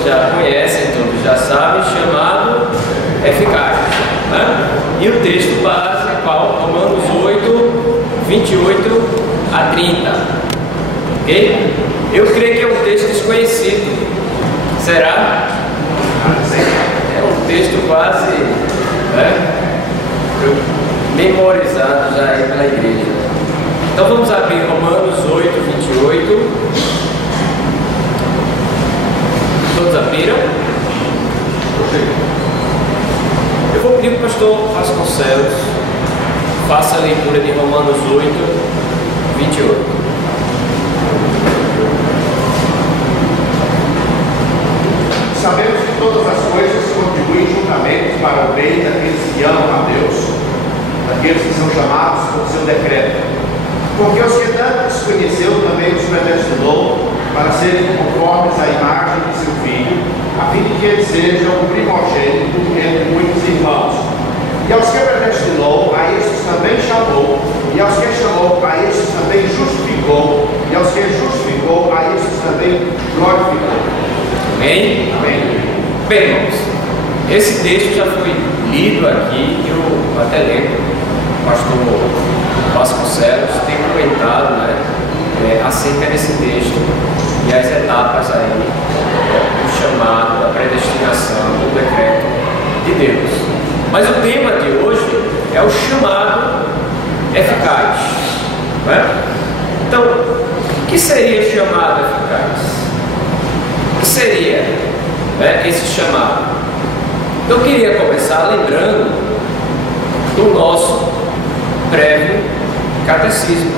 todos já conhecem, todos já sabem, chamado eficaz. Né? E o texto base é qual? Romanos 8, 28 a 30. Ok? Eu creio que é um texto desconhecido. Será? É um texto quase memorizado já aí pela igreja. Então vamos abrir Romanos 8, 28. Todos abriram? Eu vou pedir para o pastor Vasconcelos faça a leitura de Romanos 8, 28. Sabemos que todas as coisas contribuem juntamente para o bem daqueles que amam a Deus, daqueles que são chamados por seu decreto. Porque os que tanto desconheceu também os predestinou para serem conformes à imagem de seu Filho, a fim de que ele seja o primogênito entre muitos irmãos. E aos que predestinou, a estes também chamou, e aos que chamou, a estes também justificou, e aos que justificou, a estes também glorificou. Amém? Amém. Bem, irmãos, esse texto já foi lido aqui, eu até lembro, o pastor Vasconcelos tem comentado, né, acerca desse texto e as etapas aí, do chamado, da predestinação, do decreto de Deus. Mas o tema de hoje é o chamado eficaz. Né? Então, o que seria chamado eficaz? O que seria esse chamado? Eu queria começar lembrando do nosso prévio catecismo,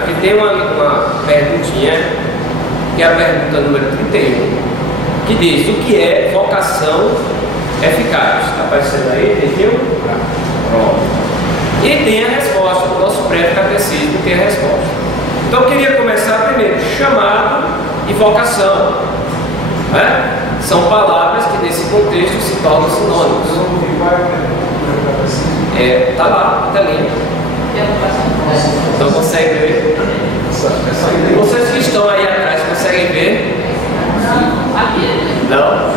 porque tem uma perguntinha, que é a pergunta número 31, que diz: o que é vocação eficaz? Está aparecendo aí, viu? Pronto. E tem a resposta, o nosso prévio catecismo tem a resposta. Então eu queria começar primeiro, chamado e vocação. São palavras que nesse contexto se tornam sinônimos. Está lá, está ali. Então consegue ver? Vocês que estão aí atrás conseguem ver? Não? O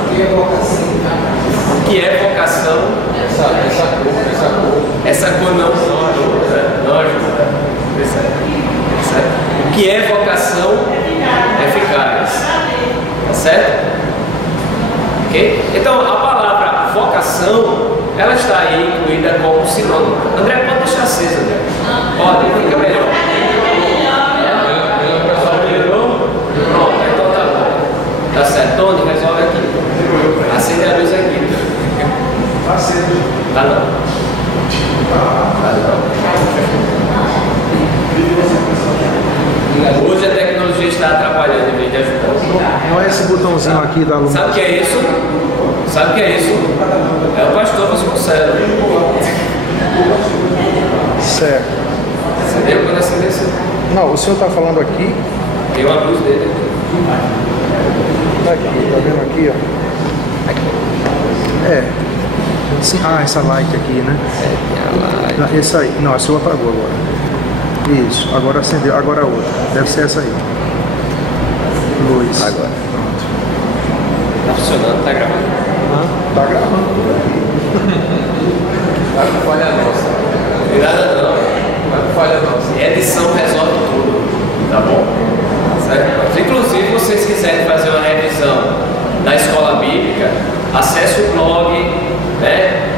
que é vocação? Essa cor não ajuda. O que é vocação eficaz? Tá certo? Ok? Então a palavra vocação, ela está aí incluída como sinônimo. André, pode deixar acesa, André? Pode, fica melhor. Melhorou? Pronto, então tá bom. Tá certo. Tony, resolve aqui. Acende a luz aqui. Tá cedo. Tá não. Tá não. Hoje a tecnologia está atrapalhando em vez de ajudar. Não é esse botãozinho aqui da luz. Sabe o que é isso? Sabe o que é isso? É o pastor Vasconcelos. Certo. Acendeu quando acendeu? Não, o senhor está falando aqui. Tem uma luz dele. Tá aqui, tá vendo aqui, ó? É. Essa light aqui, né? Não, esse aí. Não, esse o apagou agora. Isso, agora acendeu. Agora a outra. Deve ser essa aí. Luz. Agora. Pronto. Tá funcionando, tá gravando. Tá gravando. Vai com falha nossa. Nada não. Vai com falha nossa. E edição resolve tudo. Tá bom? Certo? Inclusive, se vocês quiserem fazer uma revisão da escola bíblica, acesse o blog,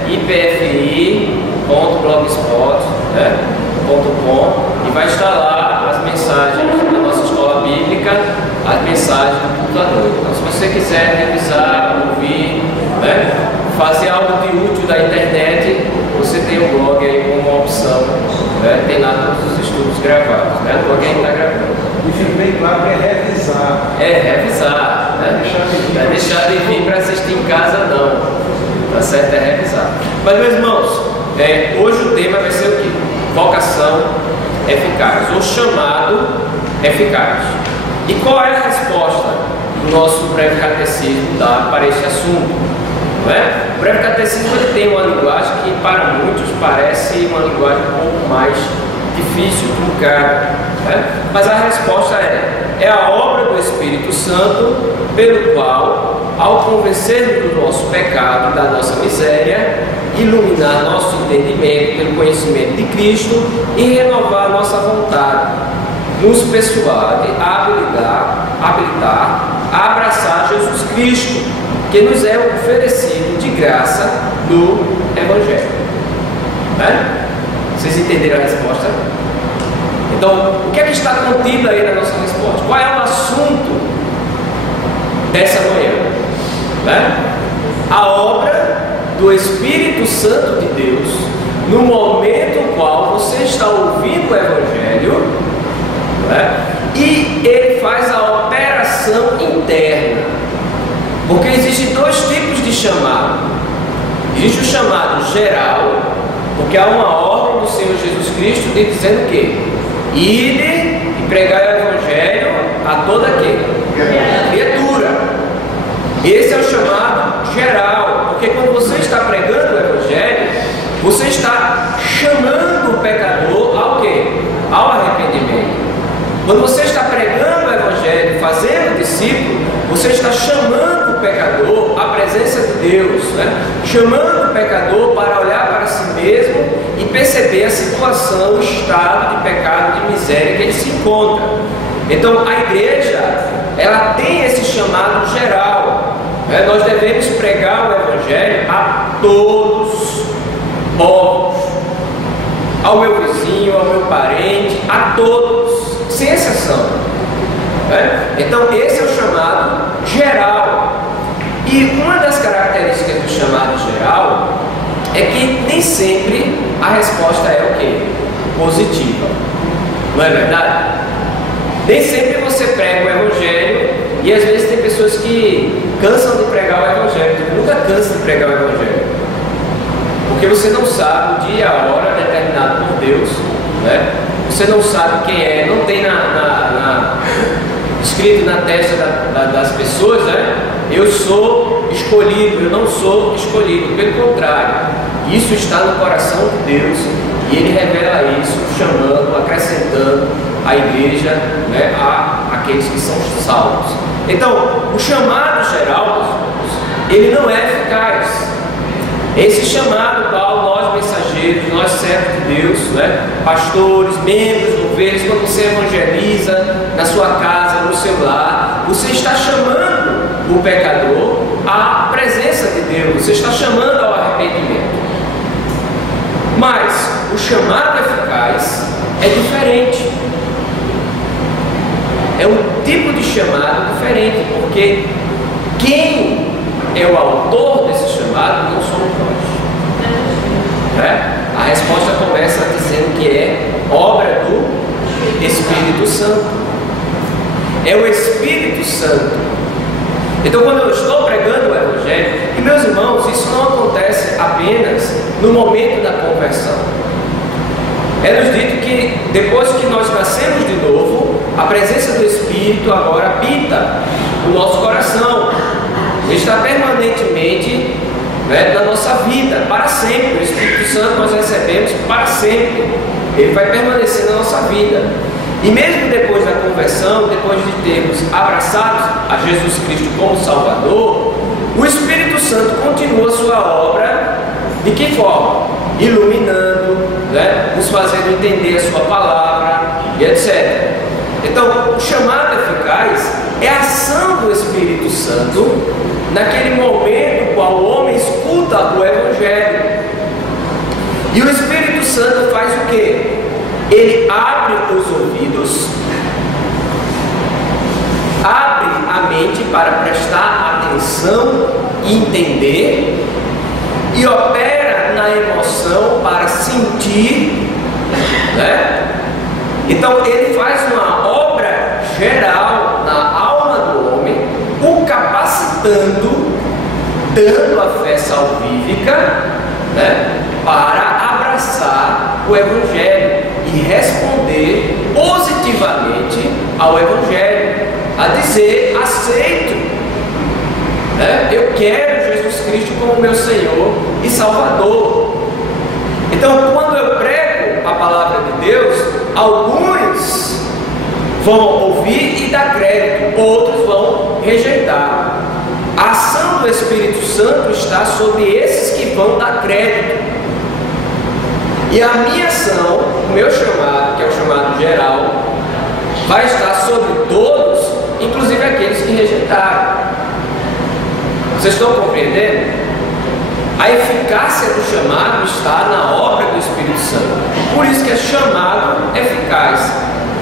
ipfi.blogspot.com, e vai estar lá as mensagens da nossa escola bíblica, as mensagens do computador. Então, se você quiser revisar, ouvir, fazer algo de útil da internet, você tem o blog aí como uma opção. Tem lá todos os estudos gravados. O blog ainda está gravando. E fica bem claro que é revisar. É revisar. Não é deixar de vir para assistir em casa, não. Tá certo? É revisar. Mas, meus irmãos, hoje o tema vai ser o quê? Vocação eficaz, ou chamado eficaz. E qual é a resposta do nosso breve catecismo para este assunto? O breve catecismo ele tem uma linguagem que para muitos parece uma linguagem um pouco mais difícil, truncada, né? Mas a resposta é a obra do Espírito Santo, pelo qual, ao convencer-nos do nosso pecado, da nossa miséria, iluminar nosso entendimento pelo conhecimento de Cristo e renovar nossa vontade, nos persuade a habilitar a abraçar Jesus Cristo, que nos é oferecido de graça no Evangelho. Né? Vocês entenderam a resposta? Então, o que é que está contido aí na nossa resposta? Qual é o assunto dessa manhã? Né? A obra do Espírito Santo de Deus no momento no qual você está ouvindo o Evangelho, né? E ele faz a operação interna, porque existem dois tipos de chamado. Existe o chamado geral, porque há uma ordem do Senhor Jesus Cristo dizendo que ide e pregai o Evangelho a toda criatura. Esse é o chamado geral, porque quando você está pregando o Evangelho, você está chamando o pecador ao quê? Ao arrependimento. Quando você está pregando o Evangelho, fazendo discípulo, você está chamando o pecador à presença de Deus, né? Chamando o pecador para olhar para si mesmo e perceber a situação, o estado de pecado, de miséria que ele se encontra. Então, a igreja, ela tem esse chamado geral, né? Nós devemos pregar o Evangelho a todos os povos, ao meu vizinho, ao meu parente, a todos, sem exceção. Então esse é o chamado geral. E uma das características do chamado geral é que nem sempre a resposta é o quê? Positiva. Não é verdade? Nem sempre você prega o Evangelho, e às vezes tem pessoas que cansam de pregar o Evangelho. Eu nunca canso de pregar o Evangelho, porque você não sabe o dia, a hora determinado por Deus, né? Você não sabe quem é, não tem escrito na testa das pessoas, né? Eu sou escolhido, eu não sou escolhido. Pelo contrário, isso está no coração de Deus, e Ele revela isso, chamando, acrescentando a igreja, né, àqueles que são salvos. Então, o chamado geral, ele não é eficaz. Esse chamado qual nós mensageiros, nós servos de Deus, né, pastores, membros, ovelhas, quando você evangeliza na sua casa, no seu lar, você está chamando o pecador à presença de Deus, você está chamando ao arrependimento. Mas o chamado eficaz é diferente. É um tipo de chamado diferente, porque quem é o autor desse chamado não somos nós. Né? A resposta começa dizendo que é obra do Espírito Santo. É o Espírito Santo. Então, quando eu estou pregando o Evangelho, e meus irmãos, isso não acontece apenas no momento da conversão. É-nos dito que depois que nós nascemos de novo, a presença do Espírito agora habita o nosso coração. Ele está permanentemente, né, na nossa vida, para sempre. O Espírito Santo nós recebemos para sempre. Ele vai permanecer na nossa vida. E mesmo depois da conversão, depois de termos abraçado a Jesus Cristo como Salvador, o Espírito Santo continua a sua obra. De que forma? Iluminando, né, nos fazendo entender a sua palavra e etc. Então, o chamado eficaz é a ação do Espírito Santo naquele momento no qual o homem escuta o Evangelho. E o Espírito Santo faz o quê? Ele abre os ouvidos, abre a mente para prestar atenção e entender, e opera na emoção para sentir, né? Então ele faz uma obra geral na alma do homem, o capacitando, dando a fé salvífica, né, para abraçar o Evangelho e responder positivamente ao Evangelho, a dizer: aceito, né? Eu quero Jesus Cristo como meu Senhor e Salvador. Então, quando eu prego a palavra de Deus, alguns vão ouvir e dar crédito, outros vão rejeitar. A ação do Espírito Santo está sobre esses que vão dar crédito. E a minha ação, o meu chamado, que é o chamado geral, vai estar sobre todos, inclusive aqueles que rejeitaram. Vocês estão compreendendo? A eficácia do chamado está na obra do Espírito Santo. Por isso que é chamado eficaz.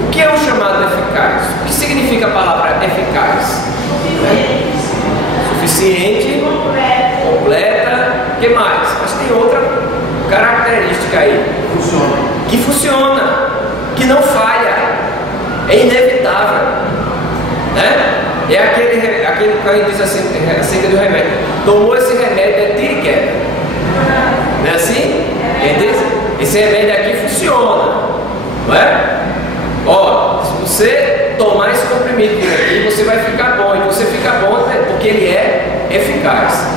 O que é um chamado eficaz? O que significa a palavra eficaz? Suficiente, completa, o que mais? Mas tem outra característica aí. Que funciona, que não falha, é inevitável, né? É aquele que diz assim, acerca do remédio: tomou esse remédio, é tiro e queda. Não é assim? Esse remédio aqui funciona, não é? Ó, se você tomar esse comprimido aqui, você vai ficar bom. E você fica bom porque ele é eficaz,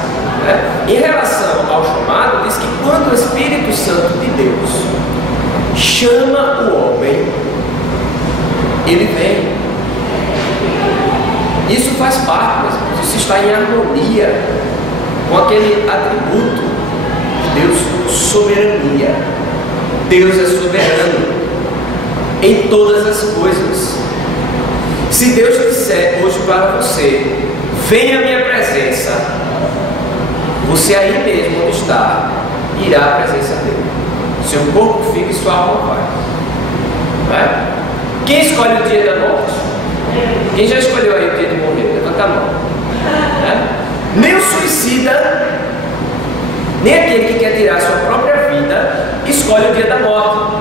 né? Em relação ao chamado, diz que quando o Espírito Santo de Deus chama o homem, ele vem. Isso faz parte, mas isso está em harmonia com aquele atributo de Deus, soberania. Deus é soberano em todas as coisas. Se Deus disser hoje para você: venha à minha presença, você aí mesmo onde está irá à presença dele. Seu corpo fica e sua alma vai. Não é? Quem escolhe o dia da morte? Quem já escolheu aí o dia de morrer? Levanta a mão. Nem o suicida, nem aquele que quer tirar a sua própria vida, escolhe o dia da morte.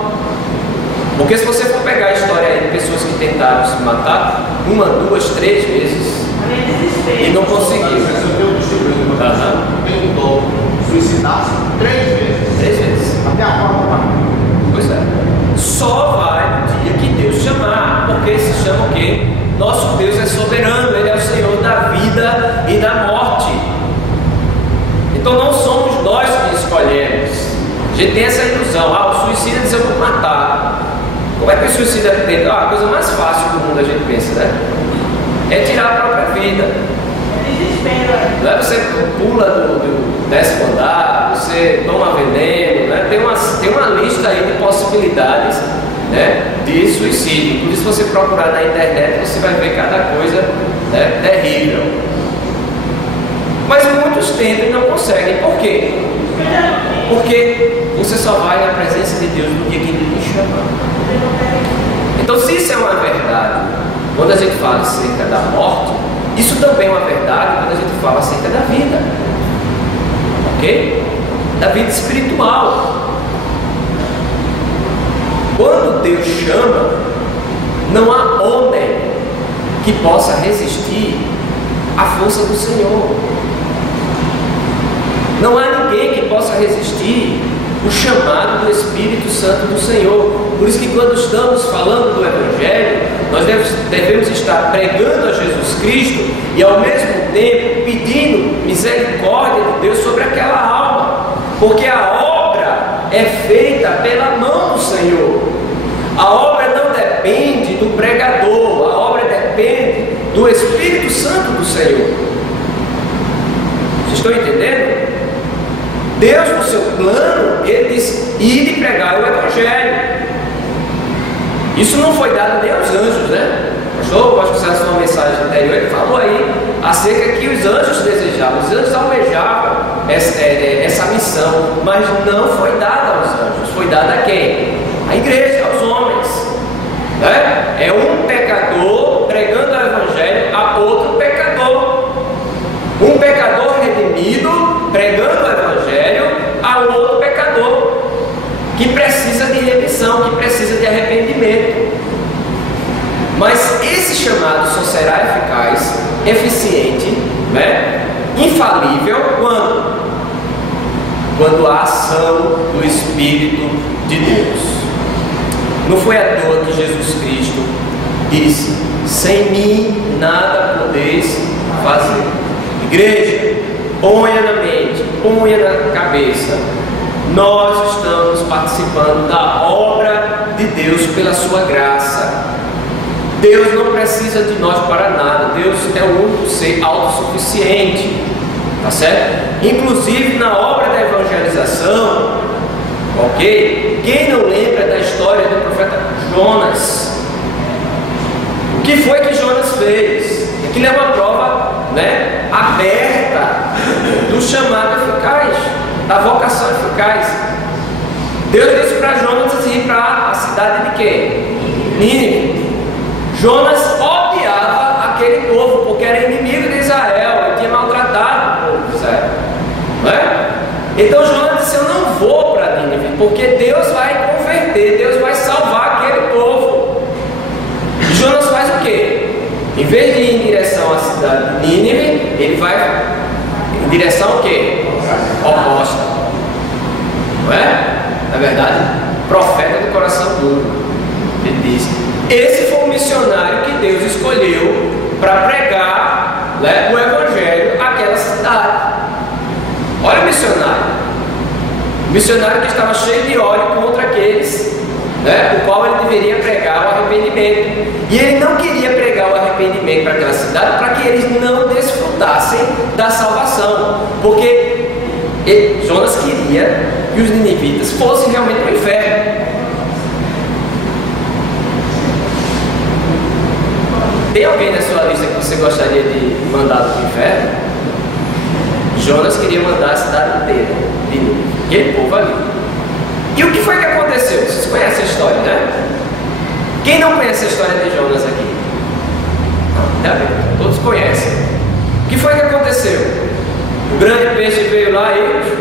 Porque se você for pegar a história aí de pessoas que tentaram se matar 1, 2, 3 vezes e não conseguiram. Tentou suicidar-se 3 vezes. 3 vezes. Até a forma. Pois é. Só vai no dia que Deus chamar. Porque se chama o quê? Nosso Deus é soberano, Ele é o Senhor da vida e da morte. Então não somos nós que escolhemos. A gente tem essa ilusão: o suicida diz: eu vou matar. Como é que o suicida tenta? A coisa mais fácil do mundo, a gente pensa, né? É tirar a própria vida. Não é você pula do 10º andar, você toma veneno, né? Tem uma lista aí de possibilidades, né, de suicídio. Por isso, se você procurar na internet, você vai ver cada coisa, né, terrível. Mas muitos tentam e não conseguem. Por quê? Porque você só vai na presença de Deus no dia que Ele lhe chamar. Então, se isso é uma verdade quando a gente fala acerca da morte, isso também é uma verdade quando a gente fala acerca da vida. Ok? Da vida espiritual. Quando Deus chama, não há homem que possa resistir à força do Senhor. Não há ninguém que possa resistir o chamado do Espírito Santo do Senhor. Por isso que quando estamos falando do Evangelho, nós devemos estar pregando a Jesus Cristo e ao mesmo tempo pedindo misericórdia de Deus sobre aquela alma, porque a obra é feita pela mão do Senhor. A obra não depende do pregador, a obra depende do Espírito Santo do Senhor. Vocês estão entendendo? Deus, no seu plano, Ele diz: ide pregar o Evangelho. Isso não foi dado nem aos anjos, né? Pastor, acho que você na sua mensagem anterior, ele falou aí acerca que os anjos desejavam, os anjos almejavam essa missão, mas não foi dada aos anjos. Foi dada a quem? A igreja, aos homens, né? É um pecador pregando o Evangelho a outro pecador. Um pecador redimido pregando o Evangelho a outro pecador que precisa de remissão, que precisa de arrependimento. Mas esse chamado só será eficaz, eficiente, né? Infalível quando a ação do Espírito de Deus. Não foi à toa que Jesus Cristo disse: sem mim nada podeis fazer. Igreja, ponha na mente, ponha na cabeça: nós estamos participando da obra de Deus pela sua graça. Deus não precisa de nós para nada. Deus é o único ser autossuficiente, tá certo? Inclusive na obra da evangelização, ok? Quem não lembra da história do profeta Jonas? O que foi que Jonas fez? Aquilo é uma prova, né, aberta do chamado eficaz, da vocação eficaz. Deus disse para Jonas ir para a cidade de quem? Nínive. Jonas odiava aquele povo porque era inimigo de Israel, ele tinha maltratado o povo de Israel, não é? Então Jonas disse: eu não vou para Nínive, porque Deus vai converter, Deus vai salvar aquele povo. E Jonas faz o quê? Em vez de ir em direção à cidade de Nínive, ele vai em direção ao quê? Oposta, não é? Na verdade, profeta do coração duro. Ele diz: esse foi o missionário que Deus escolheu para pregar, né, o evangelho àquela cidade. Olha o missionário que estava cheio de ódio contra aqueles, né, o qual ele deveria pregar o arrependimento. E ele não queria pregar o arrependimento para aquela cidade para que eles não desfrutassem da salvação, porque Jonas queria que os ninivitas fossem realmente para o inferno. Tem alguém na sua lista que você gostaria de mandar para o inferno? Jonas queria mandar a cidade inteira de Nínive, aquele povo ali. E o que foi que aconteceu? Vocês conhecem a história, né? Quem não conhece a história de Jonas aqui? Não, ainda bem, todos conhecem. O que foi que aconteceu? O grande peixe veio lá e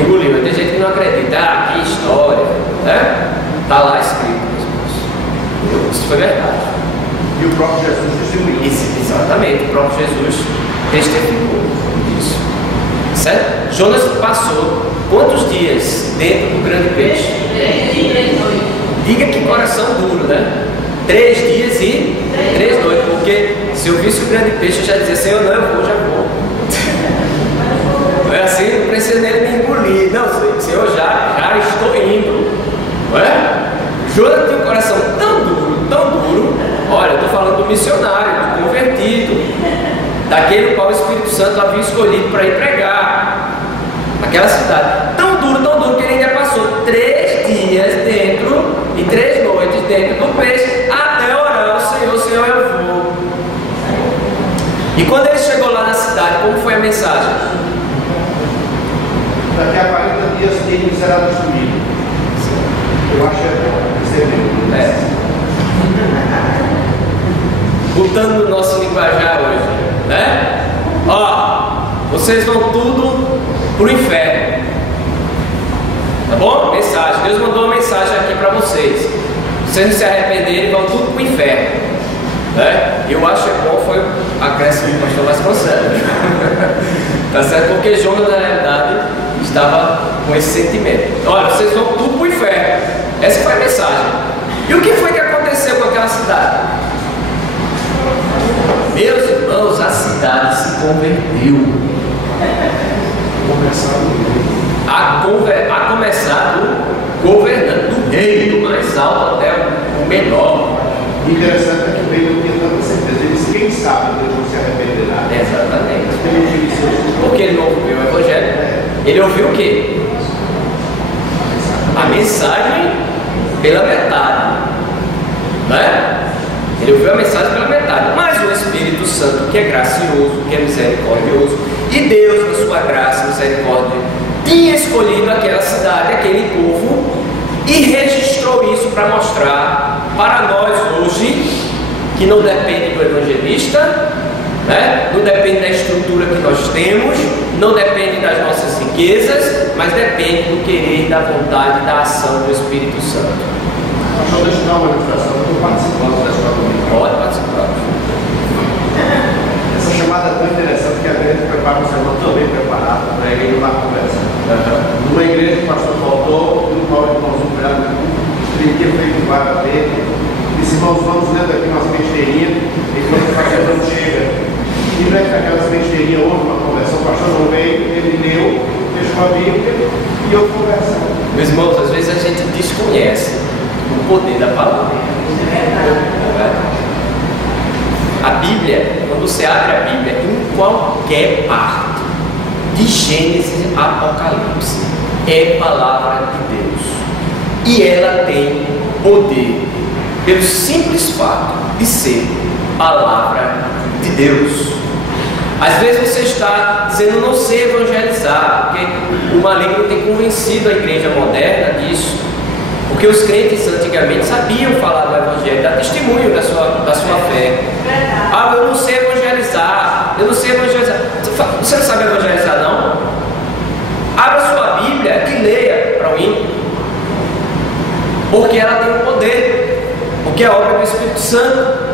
engoliu. Tem gente que não acredita. Ah, que história, né? Está lá escrito, meus irmãos. Isso foi verdade. E o próprio Jesus testemunhou. Exatamente, o próprio Jesus testificou isso. Certo? Jonas passou quantos dias dentro do grande peixe? 3 dias e 3 noites. Diga que coração duro, né? 3 dias e 3 noites. Porque se eu visse o grande peixe, eu já dizia: Senhor, não, eu vou, já vou. Não é assim, não precisa nem me engolir. Não, Senhor, já estou indo. Não é? Jonas tinha um coração tão duro. Olha, eu estou falando do missionário, do convertido, daquele qual o Espírito Santo havia escolhido para ir pregar naquela cidade. Tão duro que ele ainda passou 3 dias dentro e 3 noites dentro do peixe até orar ao Senhor: Senhor, eu vou. E quando ele chegou lá na cidade, como foi a mensagem? Daqui a 40 dias ele será destruído. Eu acho que é bom. Botando no nosso linguajar hoje, né? Ó, vocês vão tudo pro inferno. Tá bom? Mensagem. Deus mandou uma mensagem aqui para vocês. Vocês não se arrependerem, vão tudo pro inferno, né? Eu acho que bom foi a acréscimo do pastor Vasconcelos. Tá certo? Porque Jonas, na realidade, estava com esse sentimento. Olha, vocês vão tudo pro inferno. Essa foi a mensagem. E o que foi que aconteceu com aquela cidade? Meus irmãos, a cidade se converteu. A começar do governante, do rei, do mais alto até o menor. Interessante é que o rei não tinha tanta certeza. Ele disse: quem sabe Deus não se arrependerá. Exatamente. Porque ele não ouviu o evangelho. Ele ouviu o quê? A mensagem pela metade, né? Ele ouviu a mensagem pela metade, mas o Espírito Santo, que é gracioso, que é misericordioso, e Deus, na sua graça e misericórdia, tinha escolhido aquela cidade, aquele povo, e registrou isso para mostrar para nós hoje que não depende do evangelista, né? Não depende da estrutura que nós temos, não depende das nossas riquezas, mas depende do querer, da vontade, da ação do Espírito Santo. Então, deixa eu dar uma ilustração. Eu estou participando da escola dominical. Pode participar. Essa chamada é tão interessante que a igreja prepara um sermão tão bem preparado para a igreja lá conversa. Numa igreja, o pastor voltou, no qual ele nós operamos, tinha feito vaga dele. Disse: irmãos, vamos lendo aqui umas besteirinhas, e quando o pastor não chega. E não é que aquelas besteirinhas houve uma conversão, o pastor não veio, ele leu, deixo uma Bíblia e eu converso. Meus irmãos, às vezes a gente desconhece o poder da palavra. A Bíblia, quando você abre a Bíblia, em qualquer parte, de Gênesis a Apocalipse, é palavra de Deus. E ela tem poder, pelo simples fato de ser palavra de Deus. Às vezes você está dizendo, não sei evangelizar, porque o maligno tem convencido a igreja moderna disso. Porque os crentes antigamente sabiam falar do evangelho, dar testemunho da sua fé. Ah, eu não sei evangelizar, eu não sei evangelizar. Você não sabe evangelizar, não? Abra sua Bíblia e leia para o ímpio. Porque ela tem um poder, porque é obra do Espírito Santo.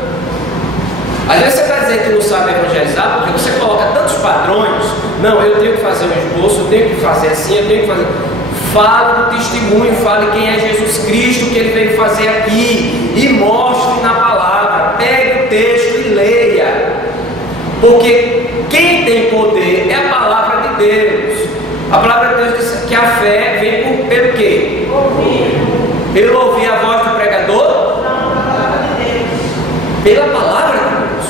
Às vezes você está dizendo que não sabe evangelizar porque você coloca tantos padrões. Não, eu tenho que fazer um esboço, eu tenho que fazer assim, eu tenho que fazer. Fale do testemunho, fale quem é Jesus Cristo, o que ele veio fazer aqui, e mostre na palavra. Pegue o texto e leia, porque quem tem poder é a palavra de Deus. A palavra de Deus diz que a fé vem pelo quê? Pelo ouvir a voz do pregador? Pela palavra de Deus.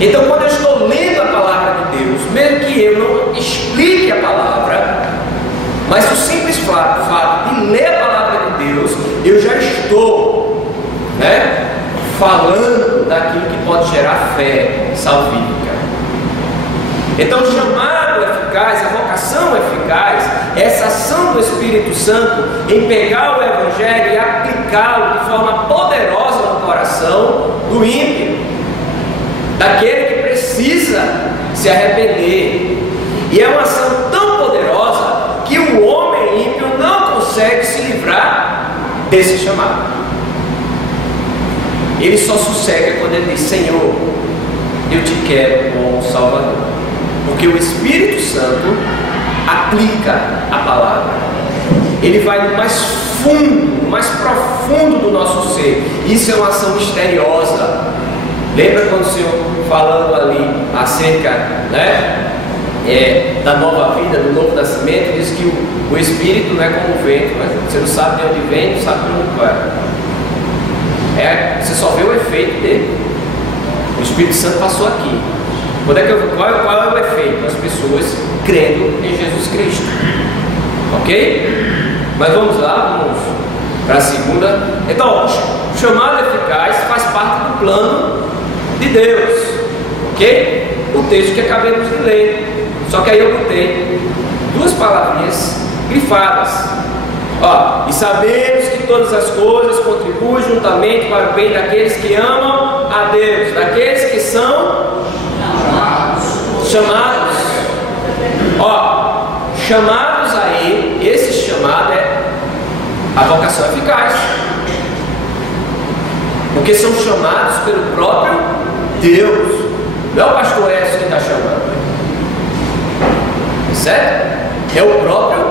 Então, quando eu estou lendo a palavra de Deus, mesmo que eu não explique a palavra, mas o simples fato de ler a palavra de Deus, eu já estou, falando daquilo que pode gerar fé salvífica. Então, o chamado eficaz, a vocação eficaz, essa ação do Espírito Santo em pegar o Evangelho e aplicá-lo de forma poderosa no coração do ímpio, daquele que precisa se arrepender. E é uma ação tão poderosa que o homem ímpio não consegue se livrar desse chamado. Ele só sossega quando ele diz: Senhor, eu te quero como Salvador. Porque o Espírito Santo aplica a palavra. Ele vai no mais fundo, no mais profundo do nosso ser. Isso é uma ação misteriosa. Lembra quando o Senhor falando ali acerca, da nova vida, do novo nascimento, diz que o Espírito não é como o vento, você não sabe de onde vem, não sabe de onde vai. Você só vê o efeito dele. O Espírito Santo passou aqui. Qual é o efeito? As pessoas crendo em Jesus Cristo. Ok? Mas vamos lá, vamos para a segunda. Então, o chamado eficaz faz parte do plano de Deus. Ok? O texto que acabamos de ler. Só que aí eu botei duas palavrinhas grifadas. E sabemos que todas as coisas contribuem juntamente para o bem daqueles que amam a Deus, daqueles que são chamados. Chamados aí, esse chamado é a vocação eficaz. Porque são chamados pelo próprio Deus. Não é o pastor Edson que está chamando. Certo? É o próprio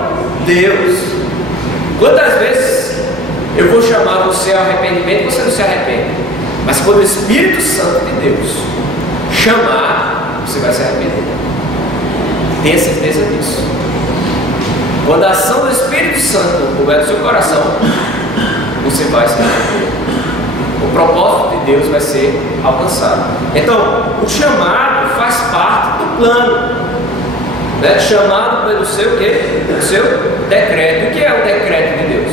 Deus. Quantas vezes eu vou chamar você ao arrependimento e você não se arrepende? Mas quando o Espírito Santo de Deus chamar, você vai se arrepender. Tenha certeza disso. Quando a ação do Espírito Santo couber no seu coração, você vai se arrepender. O propósito de Deus vai ser alcançado. Então, o chamado faz parte do plano. Chamado pelo seu quê? O seu decreto. O que é o decreto de Deus?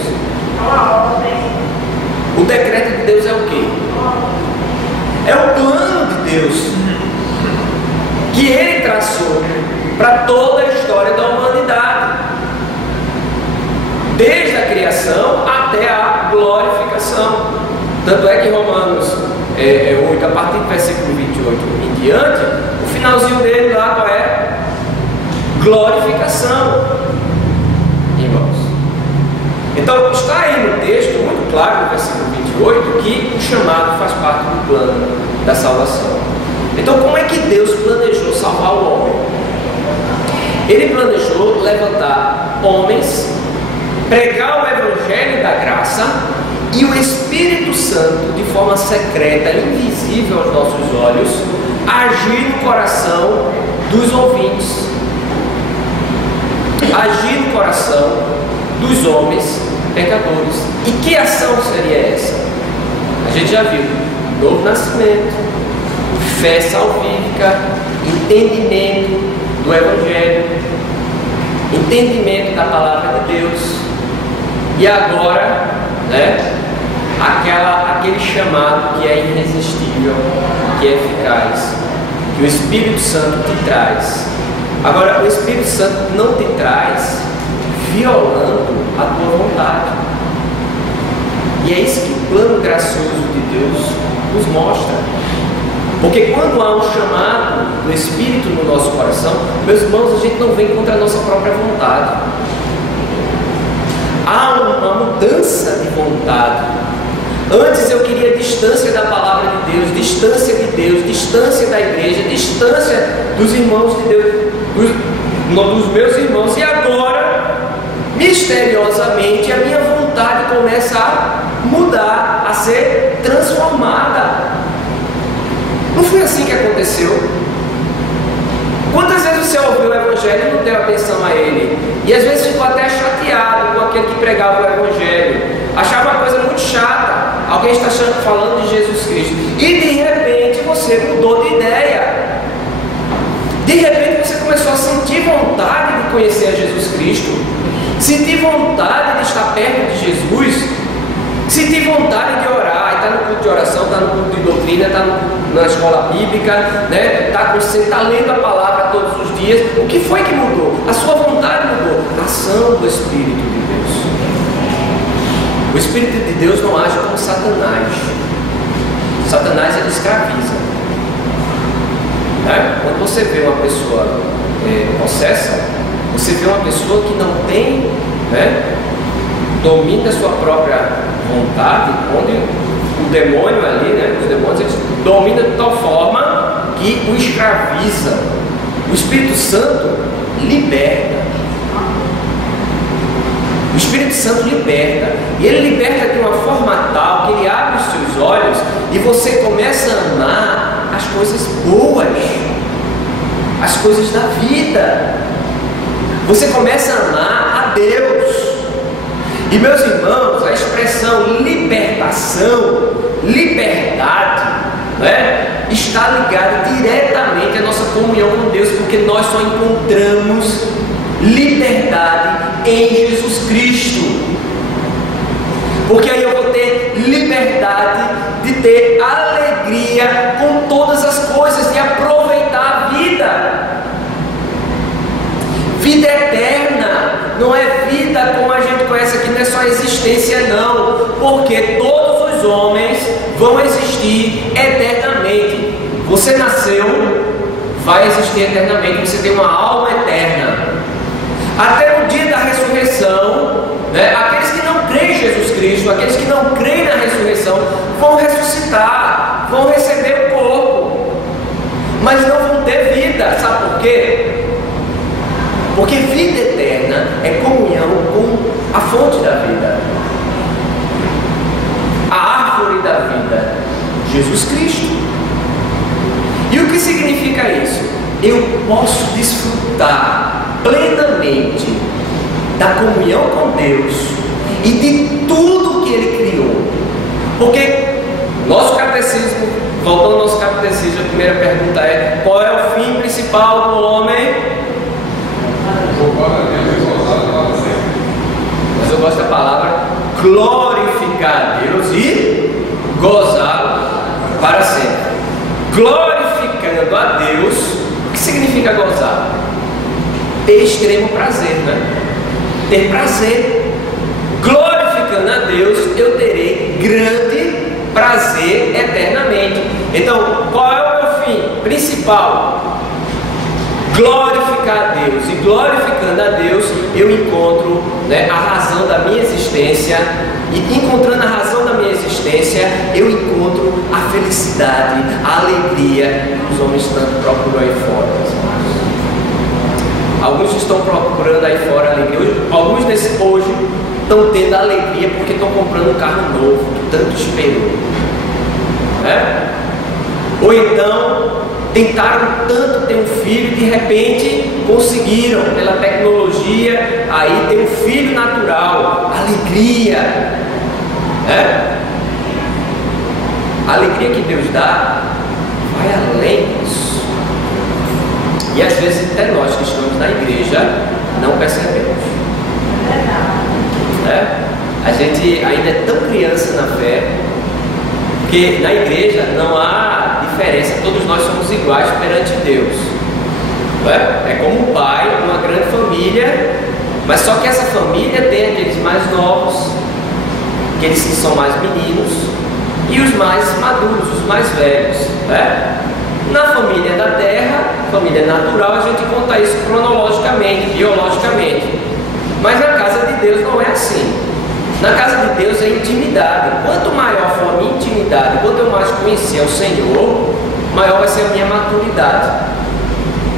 O decreto de Deus é o quê? É o plano de Deus que Ele traçou para toda a história da humanidade, desde a criação até a glorificação. Tanto é que Romanos 8, a partir do versículo 28 em diante, o finalzinho dele lá qual é? Glorificação, irmãos. Então está aí no texto muito claro, no versículo 28, que o chamado faz parte do plano da salvação. Então, como é que Deus planejou salvar o homem? Ele planejou levantar homens, pregar o Evangelho da graça, e o Espírito Santo, de forma secreta, invisível aos nossos olhos, agir no coração dos ouvintes. agir no coração dos homens pecadores. E que ação seria essa? A gente já viu: novo nascimento, fé salvífica, entendimento do Evangelho, entendimento da palavra de Deus, e agora, aquele chamado que é irresistível, que é eficaz, que o Espírito Santo te traz. Agora, o Espírito Santo não te traz violando a tua vontade. E é isso que o plano gracioso de Deus nos mostra. Porque quando há um chamado do Espírito no nosso coração, meus irmãos, a gente não vem contra a nossa própria vontade. Há uma mudança de vontade. Antes eu queria distância da palavra de Deus, distância da igreja, distância dos irmãos de Deus, dos meus irmãos, e agora, misteriosamente, a minha vontade começa a mudar, a ser transformada. Não foi assim que aconteceu? Quantas vezes você ouviu o Evangelho e não deu atenção a ele? E às vezes ficou até chateado com aquele que pregava o Evangelho. Achava uma coisa muito chata. Alguém está falando de Jesus Cristo. E de repente você mudou de ideia. De repente você começou a sentir vontade de conhecer a Jesus Cristo. Sentir vontade de estar perto de Jesus. Sentir vontade de orar. Está no culto de oração, está no culto de doutrina, está na escola bíblica, está lendo a palavra todos os dias. O que foi que mudou? A sua vontade mudou. A ação do Espírito de Deus. O Espírito de Deus não age como Satanás. Satanás, ele escraviza. Quando você vê uma pessoa possessa, você vê uma pessoa que não tem domínio da sua própria vontade, onde o demônio ali, os demônios, eles dominam de tal forma que o escraviza. O Espírito Santo liberta. O Espírito Santo liberta. E ele liberta de uma forma tal que ele abre os seus olhos e você começa a amar as coisas boas, as coisas da vida. Você começa a amar a Deus. E meus irmãos, a expressão libertação, liberdade, está ligada diretamente à nossa comunhão com Deus, porque nós só encontramos liberdade em Jesus Cristo. Porque aí eu vou ter liberdade de ter alegria com todas as coisas, de aproveitar a vida. Vida eterna não é vida como a gente conhece aqui, não é só existência não, porque todos os homens vão existir eternamente. Você nasceu, vai existir eternamente, você tem uma alma eterna. Até o dia da ressurreição, aqueles que não creem em Jesus Cristo, aqueles que não creem na ressurreição, vão ressuscitar, vão receber o corpo, mas não vão ter vida. Sabe por quê? Porque vida eterna é comunhão com a fonte da vida, a árvore da vida, Jesus Cristo. E o que significa isso? Eu posso desfrutar plenamente da comunhão com Deus e de tudo que Ele criou. Porque nosso catecismo, voltando ao nosso catecismo, a primeira pergunta é: qual é o fim principal do homem? Mas eu gosto da palavra glorificar a Deus e gozá-lo para sempre. Glorificando a Deus, o que significa gozar? Ter extremo prazer, ter prazer. Glorificando a Deus, eu terei grande prazer eternamente. Então, qual é o meu fim principal? Glorificar a Deus. E glorificando a Deus, eu encontro a razão da minha existência. E encontrando a razão da minha existência, eu encontro a felicidade, a alegria que os homens tanto procuram aí fora. Alguns estão procurando aí fora alegria. Alguns hoje estão tendo alegria porque estão comprando um carro novo que tanto esperou. Ou então tentaram tanto ter um filho, de repente conseguiram, pela tecnologia, aí ter um filho natural, alegria, né? A alegria que Deus dá vai além disso. E às vezes até nós que estamos na igreja não percebemos. Né? A gente ainda é tão criança na fé, que na igreja não há diferença, todos nós somos iguais perante Deus. É como um pai, uma grande família, mas só que essa família tem aqueles mais novos, aqueles que são mais meninos, e os mais maduros, os mais velhos. Na família da terra, família natural, a gente conta isso cronologicamente, biologicamente. Mas na casa de Deus não é assim. Na casa de Deus é intimidade. Quanto maior for a minha intimidade, quanto eu mais conhecer o Senhor, maior vai ser a minha maturidade.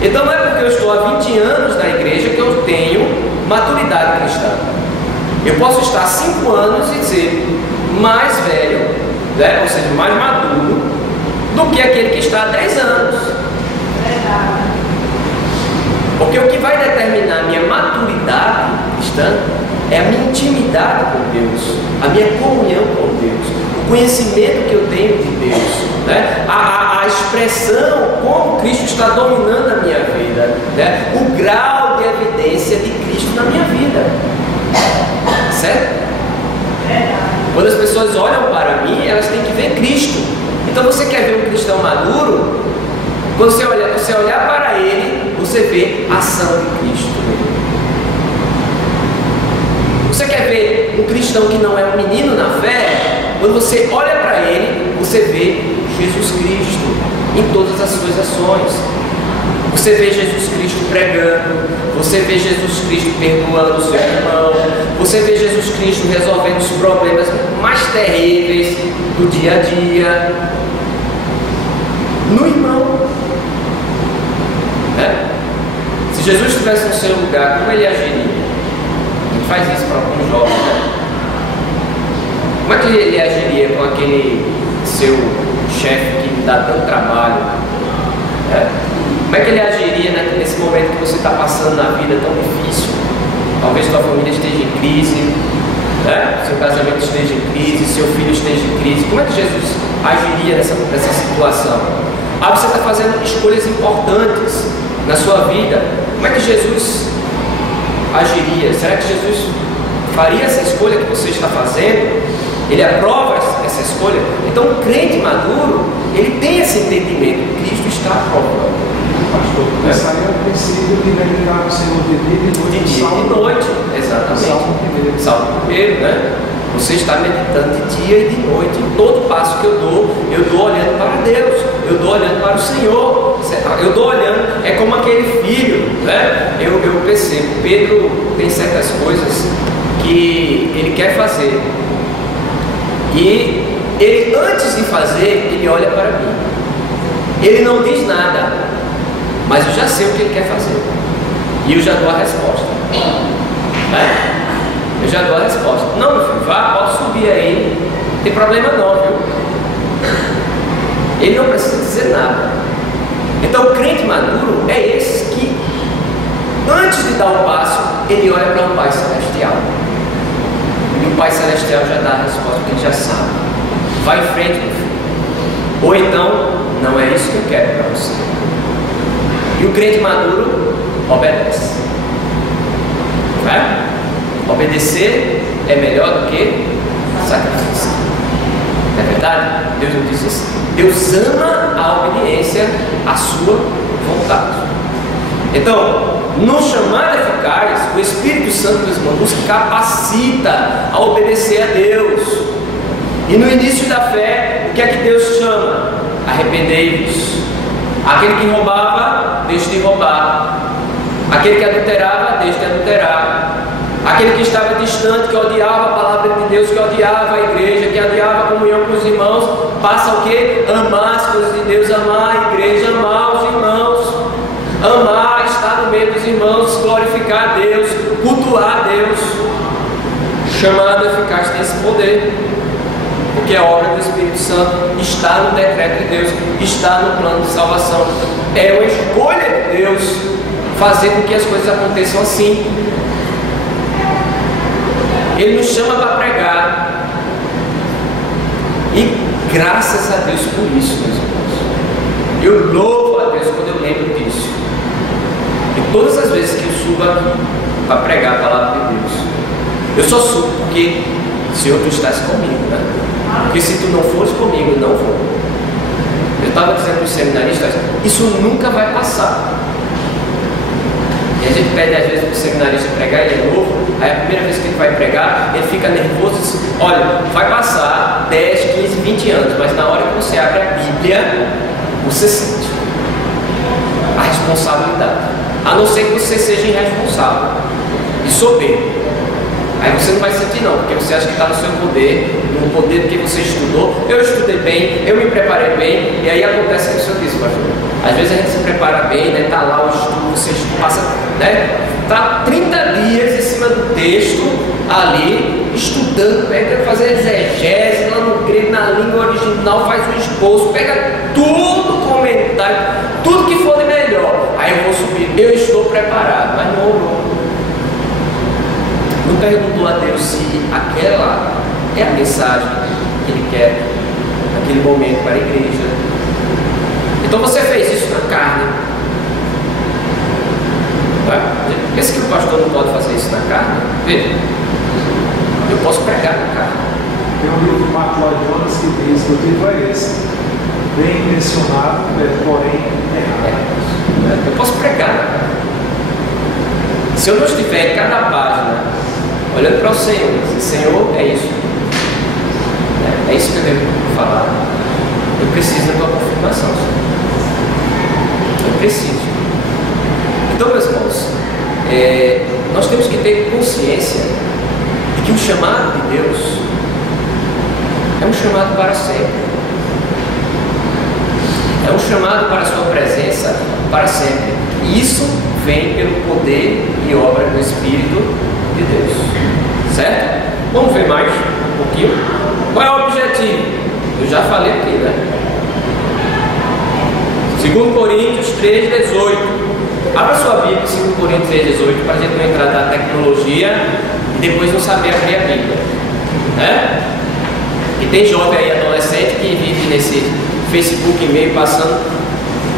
Então não é porque eu estou há 20 anos na igreja que eu tenho maturidade cristã. Eu posso estar 5 anos e ser mais velho, né? Ou seja, mais maduro do que aquele que está há 10 anos. Porque o que vai determinar a minha maturidade cristã é a minha intimidade com Deus, a minha comunhão com Deus, o conhecimento que eu tenho de Deus, né? a expressão como Cristo está dominando a minha vida, né? O grau de evidência de Cristo na minha vida, certo? Quando as pessoas olham para mim, elas têm que ver Cristo. Então você quer ver um cristão maduro? Quando você olhar para ele, você vê a ação de Cristo. Você quer ver um cristão que não é um menino na fé? Quando você olha para ele, você vê Jesus Cristo em todas as suas ações. Você vê Jesus Cristo pregando, você vê Jesus Cristo perdoando o seu irmão, você vê Jesus Cristo resolvendo os problemas mais terríveis do dia a dia no irmão. Se Jesus estivesse no seu lugar, como ele agiria? A gente faz isso para alguns jovens, né? Como é que ele agiria com aquele seu chefe que lhe dá tanto trabalho? Como é que ele agiria nesse momento que você está passando na vida tão difícil? Talvez sua família esteja em crise, né? Seu casamento esteja em crise, seu filho esteja em crise. Como é que Jesus agiria nessa situação? Você está fazendo escolhas importantes na sua vida. Como é que Jesus agiria? Será que Jesus faria essa escolha que você está fazendo? Ele aprova essa escolha? Então o crente maduro, ele tem esse entendimento. Cristo está aprovando. Pastor, esse aí é o princípio que dedicar o Senhor de dia e de noite. Exatamente. Salmo 1, né? Você está meditando de dia e de noite. Em todo passo que eu dou olhando para Deus, eu dou olhando para o Senhor, eu dou olhando, é como aquele filho, né? Eu percebo, Pedro tem certas coisas que ele quer fazer, e ele, antes de fazer, ele olha para mim, ele não diz nada, mas eu já sei o que ele quer fazer, e eu já dou a resposta, né? Eu já dou a resposta. Não, meu filho, vá, pode subir aí, não tem problema não, viu? Ele não precisa dizer nada. Então o crente maduro é esse que, antes de dar o passo, ele olha para o Pai Celestial. E o Pai Celestial já dá a resposta, porque ele já sabe. Vai em frente, meu filho. Ou então, não é isso que eu quero para você. E o crente maduro obedece. Vai? Obedecer é melhor do que sacrifício. Não é verdade? Deus não diz isso. Deus ama a obediência à sua vontade. Então, no chamado eficaz, o Espírito Santo nos capacita a obedecer a Deus. E no início da fé, o que é que Deus chama? Arrependei-vos. Aquele que roubava, deixe de roubar. Aquele que adulterava, deixe de adulterar. Aquele que estava distante, que odiava a palavra de Deus, que odiava a igreja, que odiava a comunhão com os irmãos, passa o quê? Amar as coisas de Deus, amar a igreja, amar os irmãos, amar, estar no meio dos irmãos, glorificar a Deus, cultuar a Deus. Chamado eficaz tem esse poder. porque a obra do Espírito Santo está no decreto de Deus, está no plano de salvação. É uma escolha de Deus fazer com que as coisas aconteçam assim. Ele nos chama para pregar, e graças a Deus por isso, meus irmãos. Eu louvo a Deus quando eu lembro disso. E todas as vezes que eu subo aqui para pregar a palavra de Deus, eu só subo porque, Senhor, tu estás comigo, né? Porque se tu não fores comigo, eu não vou. Eu estava dizendo para os seminaristas, isso nunca vai passar. E a gente pede às vezes para o seminarista pregar, ele é novo, aí a primeira vez que ele vai pregar, ele fica nervoso e diz, olha, vai passar 10, 15, 20 anos, mas na hora que você abre a Bíblia, você sente a responsabilidade. A não ser que você seja irresponsável e soberbo. Aí você não vai sentir não, porque você acha que está no seu poder, no poder que você estudou. Eu estudei bem, eu me preparei bem, e aí acontece o que o senhor disse, pastor. Às vezes a gente se prepara bem, né? Está lá o estudo, você passa, né? Está 30 dias em cima do texto, ali, estudando, pega fazer exegese lá no grego, na língua original, faz um esboço, pega tudo, comentário, tudo que for de melhor. Aí eu vou subir, eu estou preparado, mas não. Não perguntou a Deus se aquela é a mensagem que Ele quer naquele momento para a igreja. Então você fez isso na carne. Pensa que o pastor não pode fazer isso na carne? Veja, eu posso pregar na carne. Tem um livro do Mark Lloyd Jones que diz que o título é esse: bem intencionado, porém errado. Eu posso pregar na carne. Se eu não estiver em cada página olhando para o Senhor, Senhor, é isso. É isso que eu devo falar. Eu preciso da tua confirmação, Senhor. Eu preciso. Então, meus irmãos, nós temos que ter consciência de que o chamado de Deus é um chamado para sempre. É um chamado para a sua presença para sempre. E isso vem pelo poder e obra do Espírito de Deus. Certo? Vamos ver mais um pouquinho. Qual é o objetivo? Eu já falei aqui, né? 2 Coríntios 3,18. Abra sua Bíblia, 2 Coríntios 3,18, para a gente não entrar na tecnologia e depois não saber abrir a Bíblia. Né? E tem jovem aí, adolescente, que vive nesse Facebook, e-mail, passando,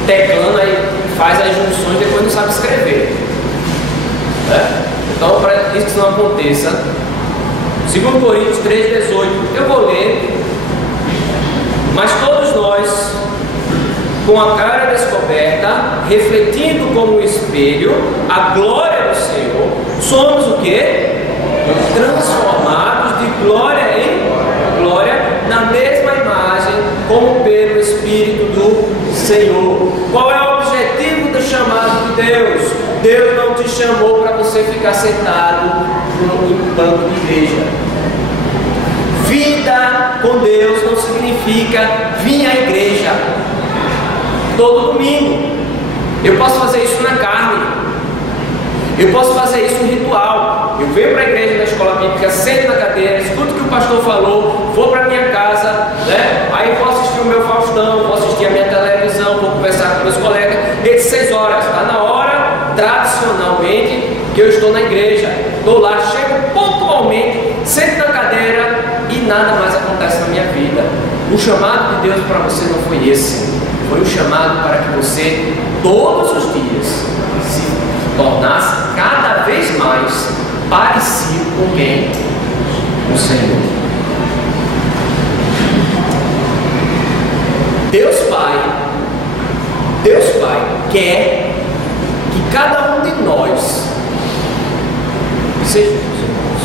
teclando, aí faz as junções e depois não sabe escrever. Né? Então, para isso que isso não aconteça, 2 Coríntios 3,18, eu vou ler. Mas todos nós, com a cara descoberta, refletindo como um espelho a glória do Senhor, somos o quê? Transformados de glória em glória, na mesma imagem, como pelo Espírito do Senhor. Qual é o objetivo do chamado de Deus? Deus não te chamou para você ficar sentado no banco de igreja. Vida com Deus não significa vir à igreja todo domingo. Eu posso fazer isso na carne. Eu posso fazer isso no ritual. Eu venho para a igreja, na escola bíblica, sento na cadeira, escuto o que o pastor falou, vou para a minha casa, né? Aí vou assistir o meu Faustão, vou assistir a minha televisão, vou conversar com meus colegas. Entre 6 horas, está na hora, tradicionalmente, que eu estou na igreja. Estou lá, chego pontualmente, sento na cadeira e nada mais acontece na minha vida. O chamado de Deus para você não foi esse. Foi o chamado para que você, todos os dias, se tornasse cada vez mais parecido com quem? O Senhor. Deus Pai quer que cada um de nós sejamos, irmãos,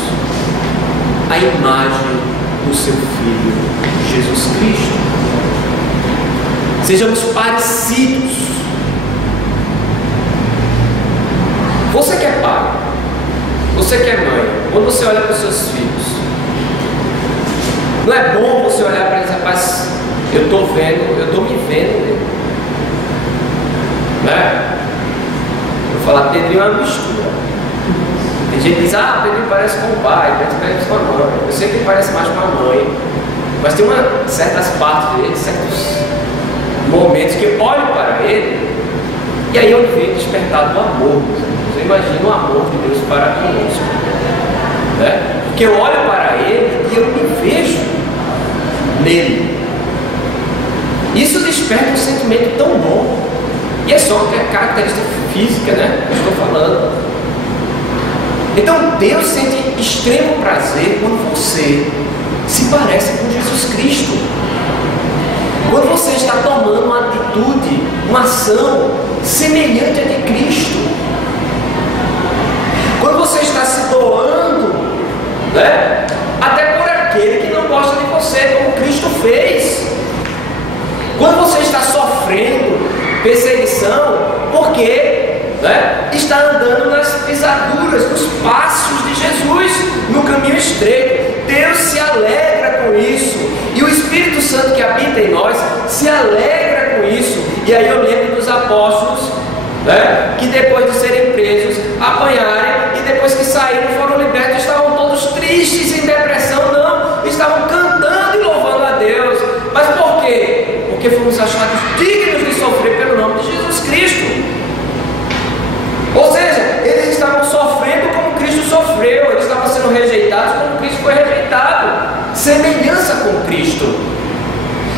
a imagem do seu Filho Jesus Cristo. Sejamos parecidos. Você que é pai, você que é mãe, quando você olha para os seus filhos, não é bom você olhar para eles, rapaz, eu estou me vendo nele. Né? Eu vou falar, Pedrinho é uma mistura. Tem gente que diz, Pedrinho parece com o pai, parece com a mãe. Eu sei que ele parece mais com a mãe. Mas tem certas partes dele, certos momentos que eu olho para ele e aí eu vejo despertado o amor. Você imagina o amor de Deus para conosco, né? Porque eu olho para ele e eu me vejo nele. Isso desperta um sentimento tão bom. E é só uma característica física, né? Eu estou falando. Então Deus sente extremo prazer quando você se parece com Jesus Cristo. Quando você está tomando uma atitude, uma ação semelhante à de Cristo. Quando você está se doando, né? Até por aquele que não gosta de você, como Cristo fez. Quando você está sofrendo perseguição, porque, né, está andando nas pisaduras, nos passos de Jesus, no caminho estreito. Deus se alegra com isso. E o Espírito Santo que habita em nós se alegra com isso. E aí eu lembro dos apóstolos, né, que depois de serem presos, apanharem, e depois que saíram, foram libertos, estavam todos tristes, em depressão, não, estavam cantando e louvando a Deus. Mas por quê? Porque fomos achados dignos de sofrer pelo nome de Jesus Cristo. Ou seja, eles estavam sofrendo como Cristo sofreu, eles estavam sendo rejeitados como Cristo foi rejeitado. Semelhança com Cristo.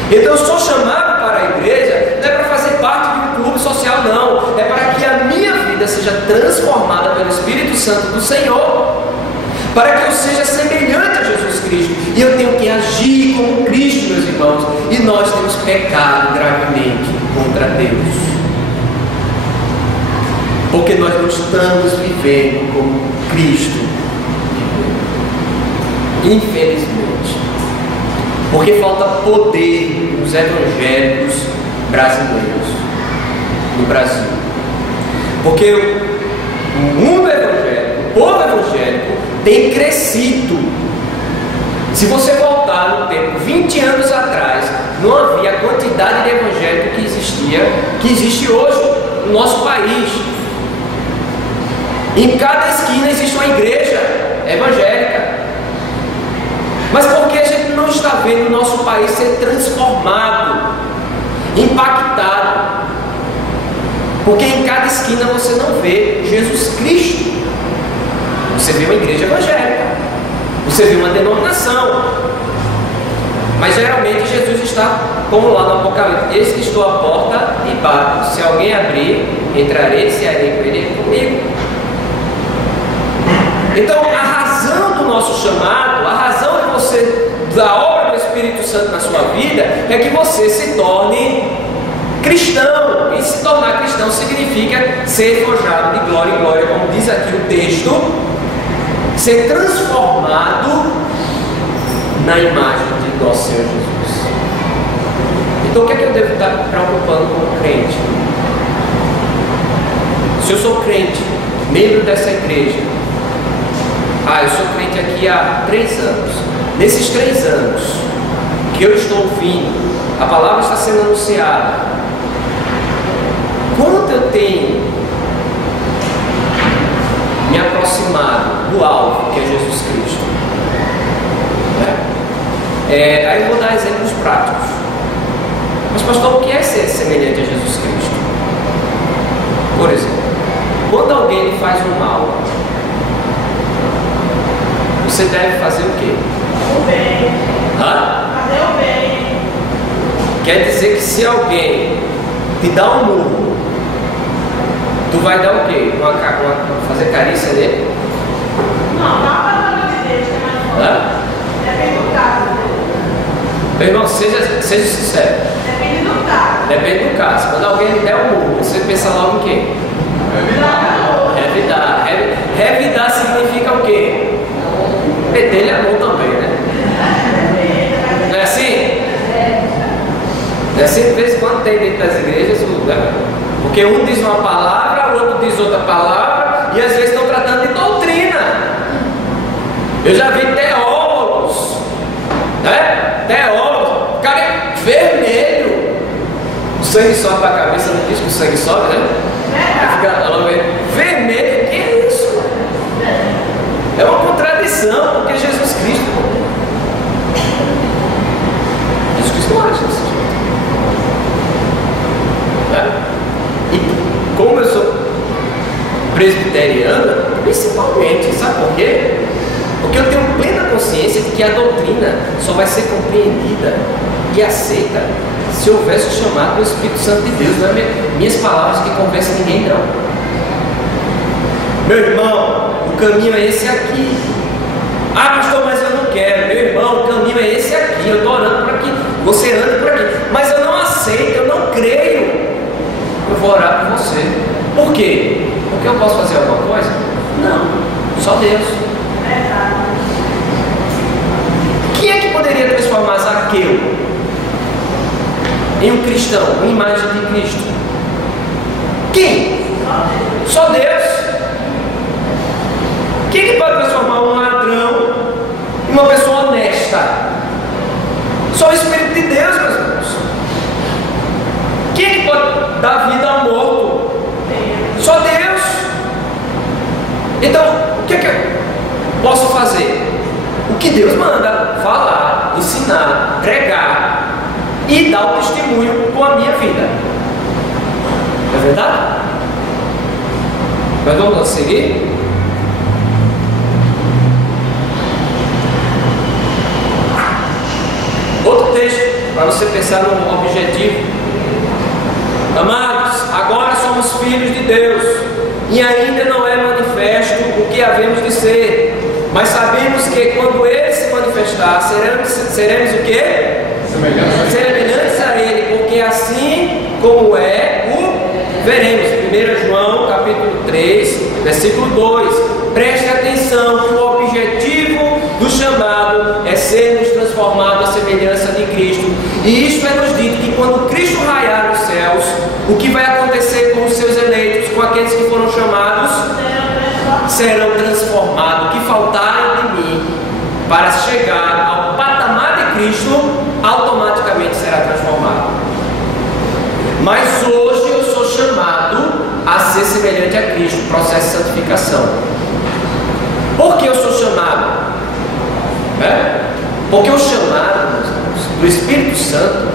Então eu sou chamado para a igreja, não é para fazer parte de um clube social, não. É para que a minha vida seja transformada pelo Espírito Santo do Senhor, para que eu seja semelhante a Jesus Cristo. E eu tenho que agir como Cristo, meus irmãos. E nós temos pecado gravemente contra Deus, porque nós não estamos vivendo como Cristo, infelizmente. Porque falta poder nos evangélicos brasileiros, no Brasil. Porque o mundo evangélico, o povo evangélico, tem crescido. Se você voltar no tempo, 20 anos atrás, não havia a quantidade de evangélico que existe hoje no nosso país. Em cada esquina existe uma igreja evangélica. Mas por que a gente não está vendo o nosso país ser transformado, impactado? Porque em cada esquina você não vê Jesus Cristo. Você vê uma igreja evangélica, você vê uma denominação, mas geralmente Jesus está, como lá no Apocalipse: eis que estou à porta e bato, se alguém abrir, entrarei, cearei com ele e comigo. Então a razão do nosso chamado, a razão de você, da obra do Espírito Santo na sua vida, é que você se torne cristão. E se tornar cristão significa ser forjado de glória em glória, como diz aqui o texto, ser transformado na imagem de nosso Senhor Jesus. Então o que é que eu devo estar preocupando como crente? Se eu sou crente, membro dessa igreja, eu sou crente aqui há 3 anos. Nesses 3 anos que eu estou ouvindo, a palavra está sendo anunciada, quanto eu tenho me aproximado do alvo, que é Jesus Cristo? Aí eu vou dar exemplos práticos. Mas pastor, o que é ser semelhante a Jesus Cristo? Por exemplo, quando alguém lhe faz um mal, você deve fazer o quê? O bem. Fazer o bem. Quer dizer que se alguém te dá um murro, tu vai dar o quê? Fazer carícia nele? Não, dá uma palavra de Deus, depende do caso. Meu irmão, seja sincero. Depende do caso. Depende do caso. Quando alguém lhe der um murro, você pensa logo em quê? Revidar. Revidar significa o quê? Meter-lhe a mão também, né? Não é assim? Não é assim? De vez em quando tem dentro das igrejas, né? Porque um diz uma palavra, o outro diz outra palavra, e às vezes estão tratando de doutrina. Eu já vi teólogos, né? Teólogos, o cara é vermelho, o sangue sobe para a cabeça, não diz que o sangue sobe, né? Fica vermelho, que é isso? É uma contradição, porque Jesus Cristo, não age desse jeito. E como eu sou presbiteriana, principalmente, sabe por quê? Porque eu tenho plena consciência de que a doutrina só vai ser compreendida e aceita se houvesse o chamado do Espírito Santo de Deus. Não é minhas palavras que convencem ninguém, não. Meu irmão, o caminho é esse aqui. Ah, pastor, mas eu não quero. Meu irmão, o caminho é esse aqui. Eu estou orando para que você ande por aqui. Mas eu não aceito, eu não creio. Eu vou orar por você. Por quê? Porque eu posso fazer alguma coisa? Não, só Deus. Quem é que poderia transformar Zaqueu em um cristão, uma imagem de Cristo? Quem? Só Deus. Quem é que pode transformar um ladrão em uma pessoa honesta? Só o Espírito de Deus, meus irmãos. Quem é que pode dar vida ao morto? Só Deus. Então, o que é que eu posso fazer? O que Deus manda: falar, ensinar, pregar e dar o testemunho com a minha vida. Não é verdade? Mas vamos seguir? Outro texto, para você pensar no objetivo. Amados, agora somos filhos de Deus, e ainda não é manifesto o que havemos de ser, mas sabemos que quando Ele se manifestar, seremos o quê? Semelhantes a Ele, porque assim como é, o veremos. 1 João capítulo 3, versículo 2. Preste atenção que o objetivo do chamado é sermos transformados à semelhança de Cristo. E isto é nos dito que quando Cristo raiar nos céus, o que vai acontecer com os seus eleitos, com aqueles que foram chamados, serão transformados. O que faltarem de mim para chegar ao patamar de Cristo, automaticamente será transformado. Mas hoje eu sou chamado a ser semelhante a Cristo, processo de santificação. Por que eu sou chamado? Porque o chamado do Espírito Santo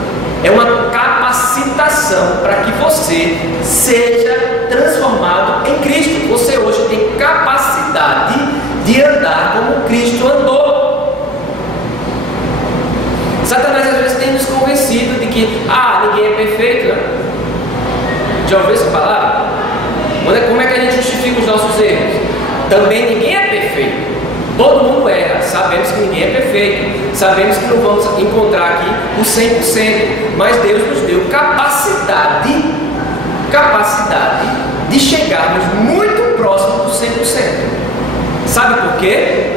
é uma capacitação para que você seja transformado em Cristo. Você hoje tem capacidade de andar como Cristo andou. Satanás às vezes tem nos convencido de que ninguém é perfeito, né? Já ouviu essa palavra? Como é que a gente justifica os nossos erros? Também ninguém é perfeito. Todo mundo erra. Sabemos que ninguém é perfeito. Sabemos que não vamos encontrar aqui o 100%. Mas Deus nos deu capacidade de chegarmos muito próximo do 100%. Sabe por quê?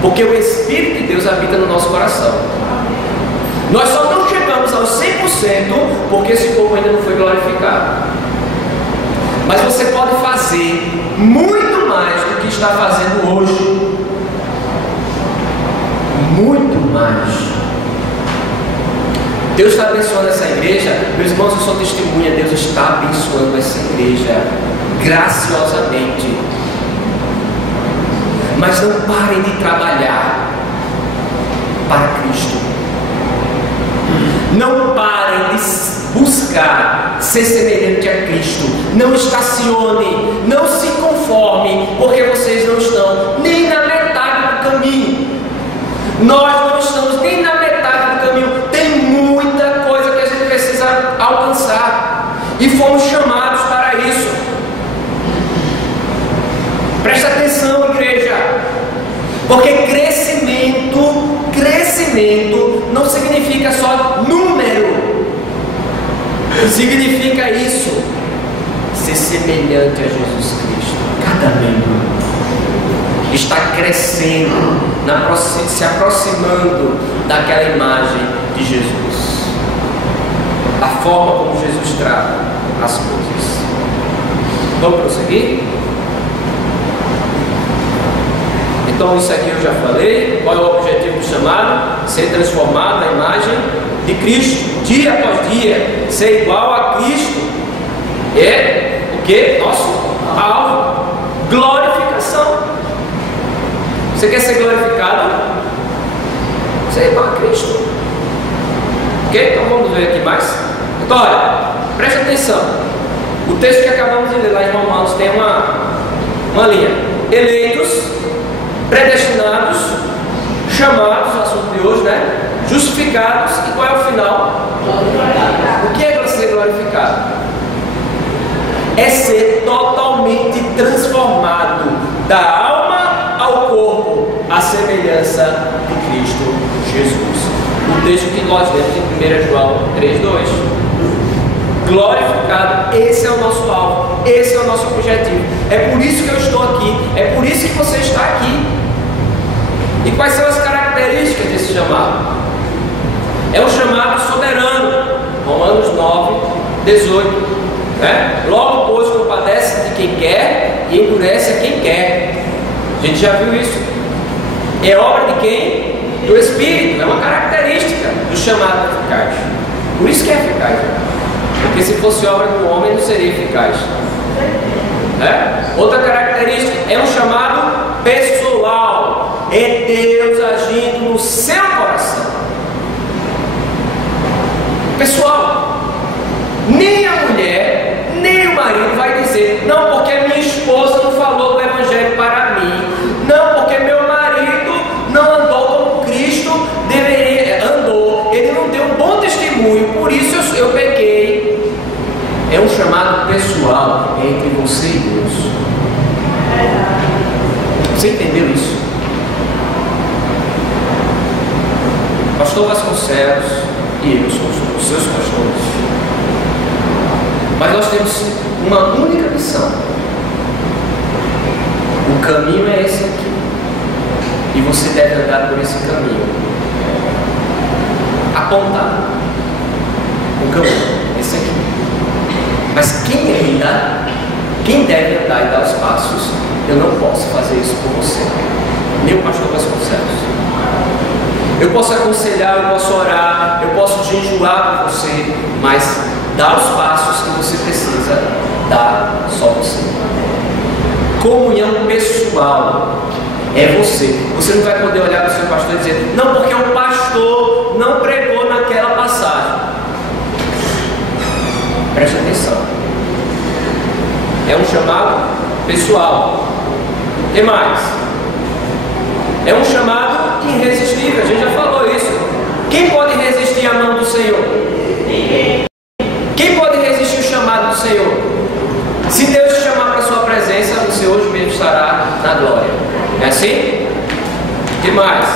Porque o Espírito de Deus habita no nosso coração. Nós só não chegamos aos 100% porque esse corpo ainda não foi glorificado. Mas você pode fazer muito mais do que está fazendo hoje. Muito mais. Deus está abençoando essa igreja. Meus irmãos, eu sou testemunha. Deus está abençoando essa igreja graciosamente. Mas não parem de trabalhar para Cristo. Não parem de buscar ser semelhante a Cristo. Não estacione, não se conforme, porque vocês não estão nem na metade do caminho. Nós não estamos nem na metade do caminho. Tem muita coisa que a gente precisa alcançar, e fomos chamados para isso. Presta atenção, igreja, porque crescimento não significa só número. Significa isso: ser semelhante a Jesus Cristo. Cada membro está crescendo, se aproximando daquela imagem de Jesus, da forma como Jesus trata as coisas. Vamos prosseguir? Então isso aqui eu já falei. Qual é o objetivo do chamado? Ser transformado na imagem de Cristo, dia após dia, ser igual a Cristo. É o que? Nosso alvo. Glorificação. Você quer ser glorificado? Você é igual a Cristo. Ok? Então vamos ver aqui mais. Então, olha, preste atenção. O texto que acabamos de ler lá em Romanos tem uma linha. Eleitos, predestinados, chamados, o assunto de hoje, né? Justificados, e qual é o final? O que é ser glorificado? É ser totalmente transformado da alma ao corpo, à semelhança de Cristo Jesus. O texto que nós lemos em 1 João 3,2. Glorificado, esse é o nosso alvo, esse é o nosso objetivo. É por isso que eu estou aqui, é por isso que você está aqui. E quais são as características desse chamado? É um chamado soberano, Romanos 9:18. Logo, pois, compadece de quem quer e endurece a quem quer. A gente já viu isso. É obra de quem? Do Espírito. É uma característica do chamado eficaz. Por isso que é eficaz. Porque se fosse obra do homem, não seria eficaz. Outra característica é um chamado pessoal. É Deus agindo no seu coração. Pessoal, nem a mulher, nem o marido vai dizer: não, porque minha esposa não falou do Evangelho para mim, não, porque meu marido não andou como Cristo andou, ele não deu um bom testemunho, por isso eu pequei. É um chamado pessoal entre você e Deus. Você entendeu isso? Pastor Vasconcelos e eu somos os seus pastores, mas nós temos uma única missão. O caminho é esse aqui, e você deve andar por esse caminho, apontar o caminho, esse aqui. Mas quem deve andar e dar os passos, eu não posso fazer isso por você, meu pastor Vasconcelos. Eu posso aconselhar, eu posso orar, eu posso jejuar por você, mas dar os passos que você precisa dar só você. Comunhão pessoal é você. Você não vai poder olhar para o seu pastor e dizer: não, porque o pastor não pregou naquela passagem. Preste atenção. É um chamado pessoal. O que mais? É um chamado irresistível, a gente já falou isso. Quem pode resistir à mão do Senhor? Quem pode resistir o chamado do Senhor? Se Deus te chamar para a sua presença, você hoje mesmo estará na glória. É assim? O que mais?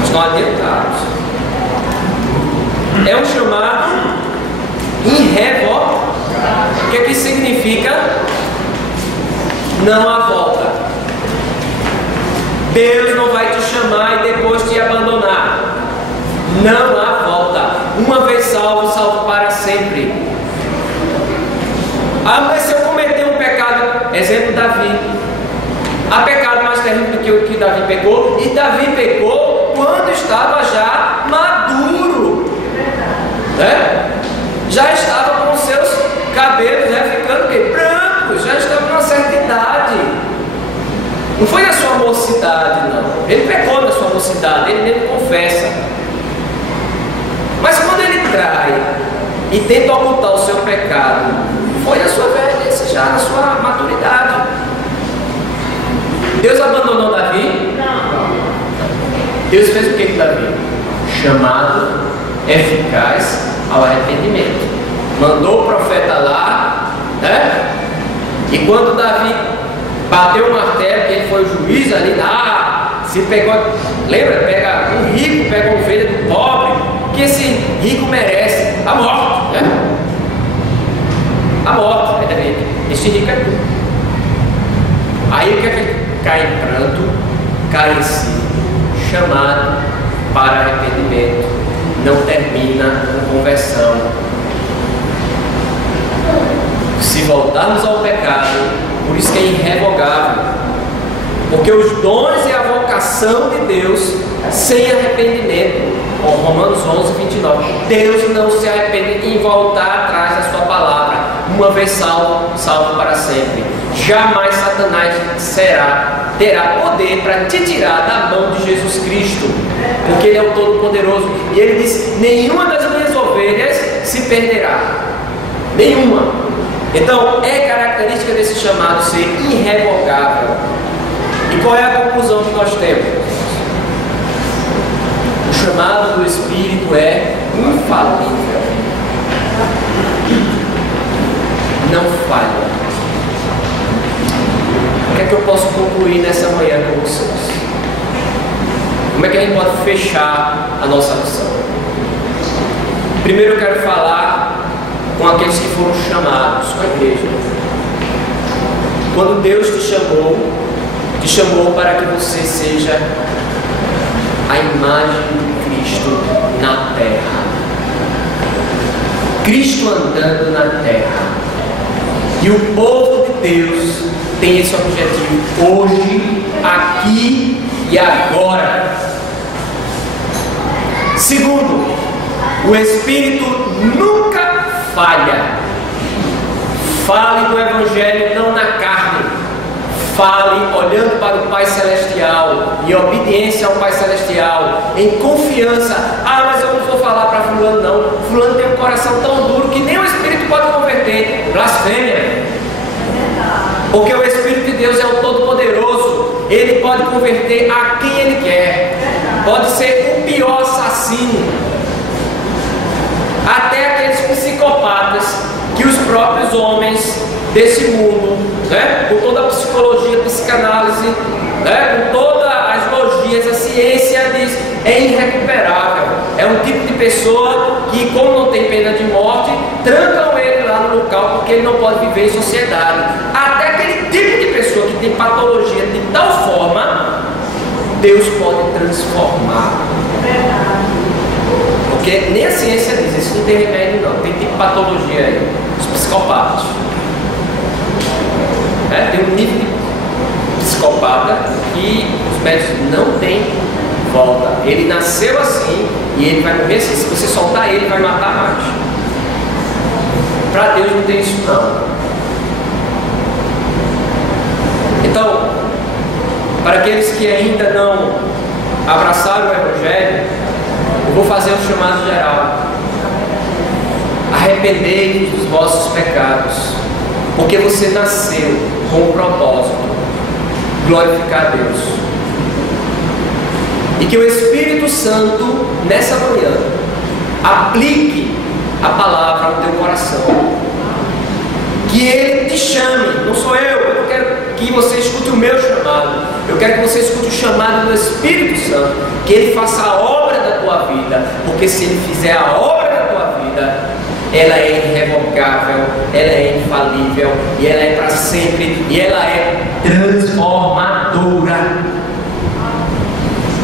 Nós não adiantamos. É um chamado irrevogável. O que significa? Não há volta. Deus não vai te chamar e depois te abandonar. Não há volta. Uma vez salvo, salvo para sempre. Mas se eu cometer um pecado, exemplo Davi. Há pecado mais terrível do que o que Davi pecou. E Davi pecou quando estava já maduro, já estava com os seus cabelos ficando brancos, já estava numa certa idade. Não foi na sua mocidade, não. Ele pecou na sua mocidade, ele mesmo confessa. Mas quando ele trai e tenta ocultar o seu pecado, foi na sua velhice, já na sua maturidade. Deus abandonou Davi? Não. Deus fez o que com Davi? Chamado eficaz ao arrependimento. Mandou o profeta lá, e quando Davi bateu o martelo, que ele foi o juiz ali, se pegou, lembra? Pega um rico, pega a ovelha do pobre, que esse rico merece a morte, a morte, esse rico é tudo. Aí o que é que ele cai em pranto, cai em si, chamado para arrependimento, não termina com conversão. Se voltarmos ao pecado, por isso que é irrevogável, porque os dons e a vocação de Deus sem arrependimento, Romanos 11:29, Deus não se arrepende em voltar atrás da sua palavra. Uma vez salvo, salvo para sempre. Jamais Satanás terá poder para te tirar da mão de Jesus Cristo. porque Ele é o Todo-Poderoso. E Ele diz: nenhuma das minhas ovelhas se perderá. Nenhuma. Então, é característica desse chamado ser irrevogável. E qual é a conclusão que nós temos? O chamado do Espírito é infalível. Não falha. O que é que eu posso concluir nessa manhã com vocês? Como é que a gente pode fechar a nossa lição? Primeiro eu quero falar com aqueles que foram chamados, com a igreja. Quando Deus te chamou para que você seja a imagem de Cristo na terra. Cristo andando na terra. E o povo de Deus tem esse objetivo hoje, aqui e agora. Segundo, o Espírito nunca falha. Fale do Evangelho não na carne. Fale olhando para o Pai Celestial, em obediência ao Pai Celestial, em confiança. Ah, mas eu não vou falar para fulano não. Fulano tem um coração tão duro que nem o Espírito pode converter. Blasfêmia. Porque o Espírito de Deus é o Todo-Poderoso. Ele pode converter a quem Ele quer. Pode ser o pior assassino, até aqueles psicopatas que os próprios homens desse mundo, né, com toda a psicologia, a psicanálise, né, com todas as logias, a ciência diz, é irrecuperável. É um tipo de pessoa que, como não tem pena de morte, trancam ele lá no local porque ele não pode viver em sociedade. Até aquele tipo de pessoa que tem patologia de tal forma, Deus pode transformar. Porque nem a ciência diz, isso não tem remédio não, tem tipo de patologia aí, os psicopatas. Tem um nível de psicopata que os médicos não têm volta. Ele nasceu assim e ele vai morrer assim. Se você soltar ele, vai matar mais. Para Deus não tem isso não. Então, para aqueles que ainda não abraçaram o Evangelho, eu vou fazer um chamado geral. Arrependei-vos dos vossos pecados, porque você nasceu com o propósito de glorificar a Deus. E que o Espírito Santo, nessa manhã, aplique a palavra ao teu coração. Que Ele te chame, não sou eu não quero que você escute o meu chamado, eu quero que você escute o chamado do Espírito Santo, que Ele faça a obra da tua vida, porque se Ele fizer a obra da tua vida, ela é irrevogável, ela é infalível, e ela é para sempre, e ela é transformadora.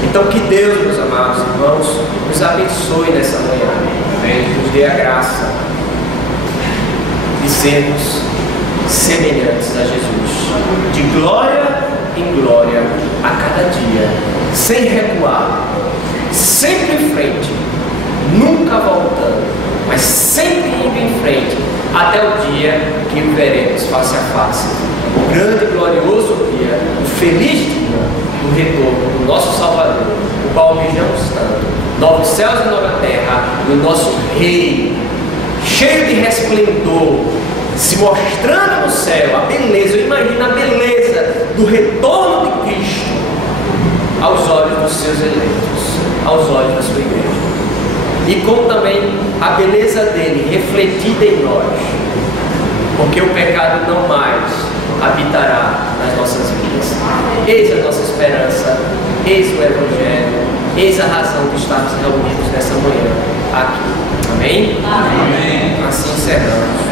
Então que Deus, meus amados irmãos, nos abençoe nessa manhã, nos dê a graça de sermos semelhantes a Jesus, de glória em glória, a cada dia, sem recuar, sempre em frente, nunca voltando, mas sempre indo em frente, até o dia que o veremos face a face. O grande e glorioso dia, o feliz dia do retorno do nosso Salvador, o qual almejamos tanto, novos céus e nova terra, e o nosso Rei, cheio de resplendor, se mostrando no céu, a beleza, imagina a beleza do retorno de Cristo aos olhos dos seus eleitos, aos olhos da sua igreja. E como também a beleza dele refletida em nós, porque o pecado não mais habitará nas nossas vidas. Eis a nossa esperança, eis o Evangelho, eis a razão de estarmos reunidos nessa manhã aqui. Amém? Amém. Assim encerramos.